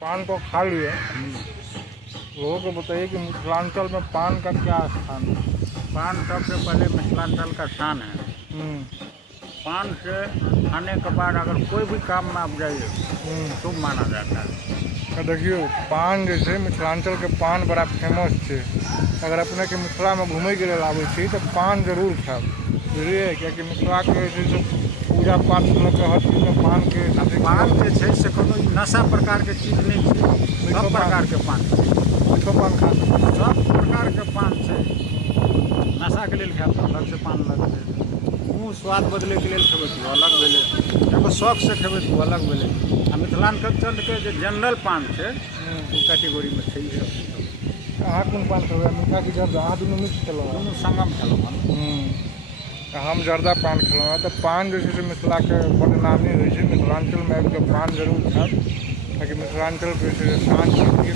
पान को खा लिए, लोगों को बताइए कि मिथिलांचल में पान का क्या स्थान है। पान सबसे पहले मिथिलांचल का स्थान है। पान से खाने के बाद अगर कोई भी काम में आप जाइए शुभ माना जाता है। देखियो पान जैसे मिथिलांचल के पान बड़ा फेमस है। अगर अपने के मिथिला में घूमे के लिए आबै छी तो पान जरूर खाएब, बुझलिए, क्योंकि मिथिला के जैसे पूजा पाठ में हर चीज में पान के पान जे छै से कोनो नशा प्रकार के चीज नहीं है। सब प्रकार के पान मीठो पान खा सब प्रकार के पान छै। नशा के लिए खाएब तो अलग से पान लगतै, मुँह स्वाद बदले के लिए खेबै तो अलग भेलै, एगो शौक से खेबै तो अलग भेलै। आ मिथिलांचल के जे जनरल पान छै ओ कैटेगरी में छै। अहाँ कोन पान खेबै, मीठा की जर्दा? अहाँ दुनू मिक्स खेलहुँ, दुनू संगम खेलहुँ। हम जर्दा पान खेलहुँ हैं। तो पान जे छै से मिथिला के बड़ नामी होइ छै। मिथिलांचल में आबि कऽ पान जरूर खाएब, ताकि मिथिलांचल के जे शान कहलक कि